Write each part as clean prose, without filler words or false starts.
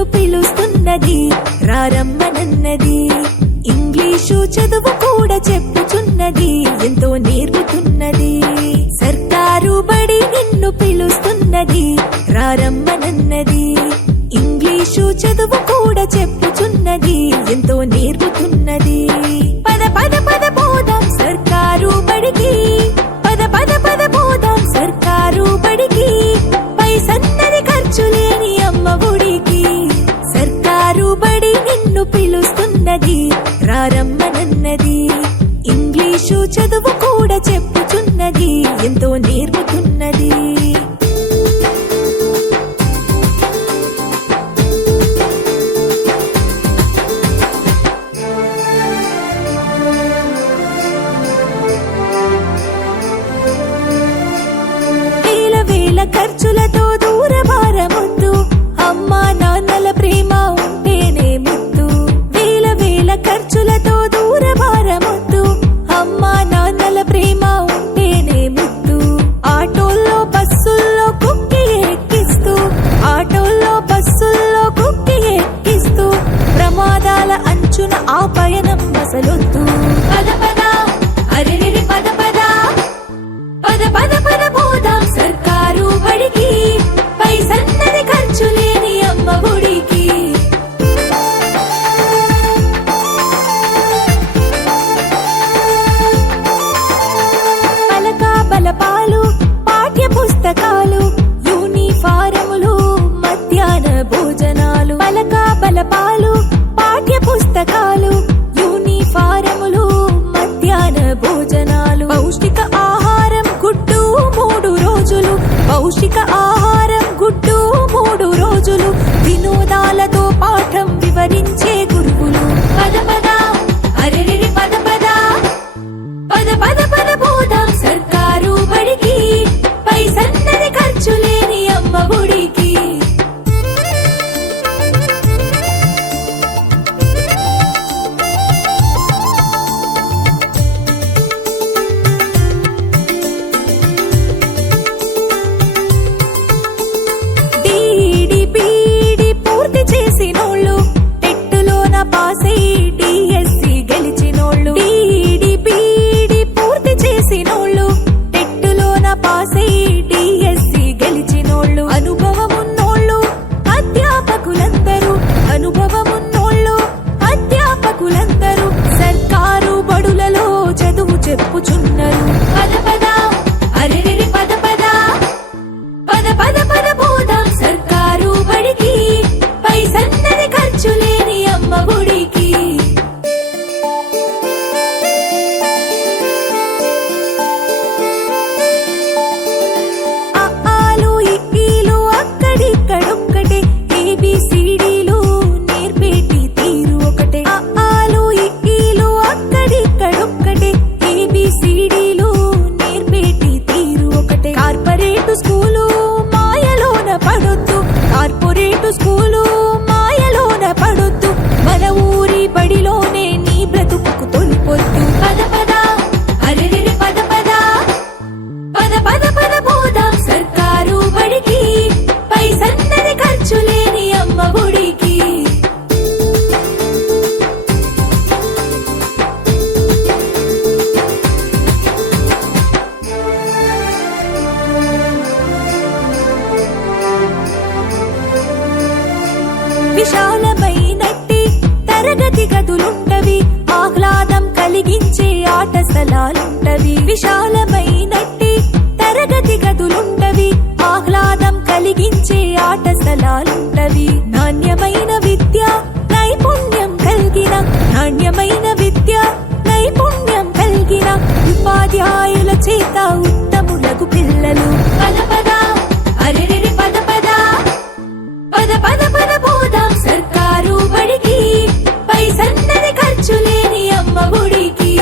నిన్ను పిలుస్తున్నది రారమ్మనన్నది. ఇంగ్లీషు చదువు కూడా చెప్పుచున్నది ఎంతో నేర్పుతున్నది. సర్కారు బడి నిన్ను పిలుస్తున్నది రారమ్మనన్నది. ఇంగ్లీషు చదువు కూడా చెప్పుచున్నది ఎంతో నేర్పుతున్నది. పద పద పద పోదాం సర్కారు బడికి, పద పద పద పోదాం సర్కారు బడికి. పైసన్నది ఖర్చు లేని అమ్మ ఒడికి. సర్కారు బడి నిన్ను పిలుస్తున్నది రారమ్మనన్నది. ఇంగ్లీషు చదువు కూడా చెప్పుచున్నది ఎంతో నేర్పుతున్నది. ఖర్చులతో దూరభారమొద్దు, అమ్మా నాన్నల ప్రేమ ఉంటేనే ముద్దు. వేల వేల ఖర్చులతో దూరభారమొద్దు, అమ్మా నాన్నల ప్రేమ ఉంటేనే ముద్దు. ఆటోల్లో బస్సుల్లో కుక్కి ఎక్కిస్తూ, ఆటోల్లో బస్సుల్లో కుక్కి ఎక్కిస్తూ ప్రమాదాల అంచున ఆ పయనం అసలొద్దు. పద పద అరెరెరి పద పద, పద పద పద పోదాం సర్కారు బడికి. పైసన్నది ఖర్చు లేని అమ్మ ఒడికి. పలక బలపాలు పాఠ్య పుస్తకాలు యూనిఫారములు మధ్యాహ్న భోజనాలు. పలక బలపాలు పాఠ్య పుస్తకాలు యూనిఫారములు మధ్యాహ్న భోజనాలు. పౌష్టిక ఆహారం గుడ్డు 3 రోజులు, పౌష్టిక ఆహారం గుడ్డు 3 రోజులు. వినోదాలతో పాఠం వివరించే గురువులు. పద పద అరెరెరి పద పద, పద పద పద పోదాం సర్కారు బడికి. పైసన్నది ఖర్చు లేని అమ్మ ఒడికి. చేసినోళ్ళు టెట్టులోన పాసై డిఎస్సి గెలిచినోళ్ళు. డిడిపిడి పూర్తి చేసినోళ్ళు టెట్టులోన పాసై డిఎస్సి గెలిచినోళ్ళు. అనుభవమున్నోళ్ళు అధ్యాపకులందరూ, అనుభవమున్నోళ్ళు అధ్యాపకులందరూ సర్కారు బడులలో చదువు చెప్పుచున్నారు. పద పద అరెరెరి పద పద, పద పద పద పోదాం సర్కారు బడికి. పైసన్నది ఖర్చు లేని అమ్మ ఒడికి. అఆలు ఇఈలు అక్కడిక్కడొక్కటే, ఏబిసిడీలు నేర్పేటి తీరు ఒకటే. అఆలు ఇఈలు అక్కడిక్కడొక్కటే, ఏబిసిడీలు నేర్పేటి తీరు ఒకటే. కార్పొరేటు స్కూలు మాయలోన పడొద్దు, కార్పొరేటు స్కూలు మాయలోన పడొద్దు. మన ఊరి బడిలోనే నీ బ్రతుకు తొలిపొద్దు. పద పద అరెరెరి పద పద, పద పద పద పోదాం సర్కారు బడికి. పైసన్నది ఖర్చు లేని అమ్మ ఒడికి. విశాలమైనట్టి తరగతి గదులుంటవి, ఆహ్లాదం కలిగించే ఆట స్థలాలుంటవి. విశాలమైనట్టి తరగతి గదులుంటవి, ఆహ్లాదం కలిగించే ఆట స్థలాలుంటవి. నాణ్యమైన విద్య నైపుణ్యం కలిగిన, నాణ్యమైన విద్య నైపుణ్యం కలిగిన ఉపాధ్యాయుల చేత ఉత్తములకు పిల్లలు. పద పద అరెరెరి పద పద, పద పద పద పోదాం సర్కారు బడికి. పైసన్నది ఖర్చు లేని అమ్మ ఒడికి.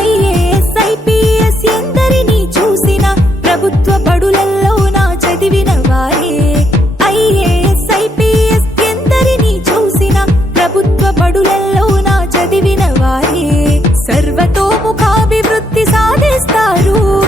ఐఏఎస్ ఐపీఎస్ ఎందరినీ చూసిన ప్రభుత్వ బడులలో నా చదివిన వారే. ఐఏఎస్ ఐపీఎస్ ఎందరినీ చూసిన ప్రభుత్వ బడులలో నా చదివిన వారే. సర్వతోముఖాభివృద్ధి సాధిస్తా సర్వతోముఖాభివృద్ధి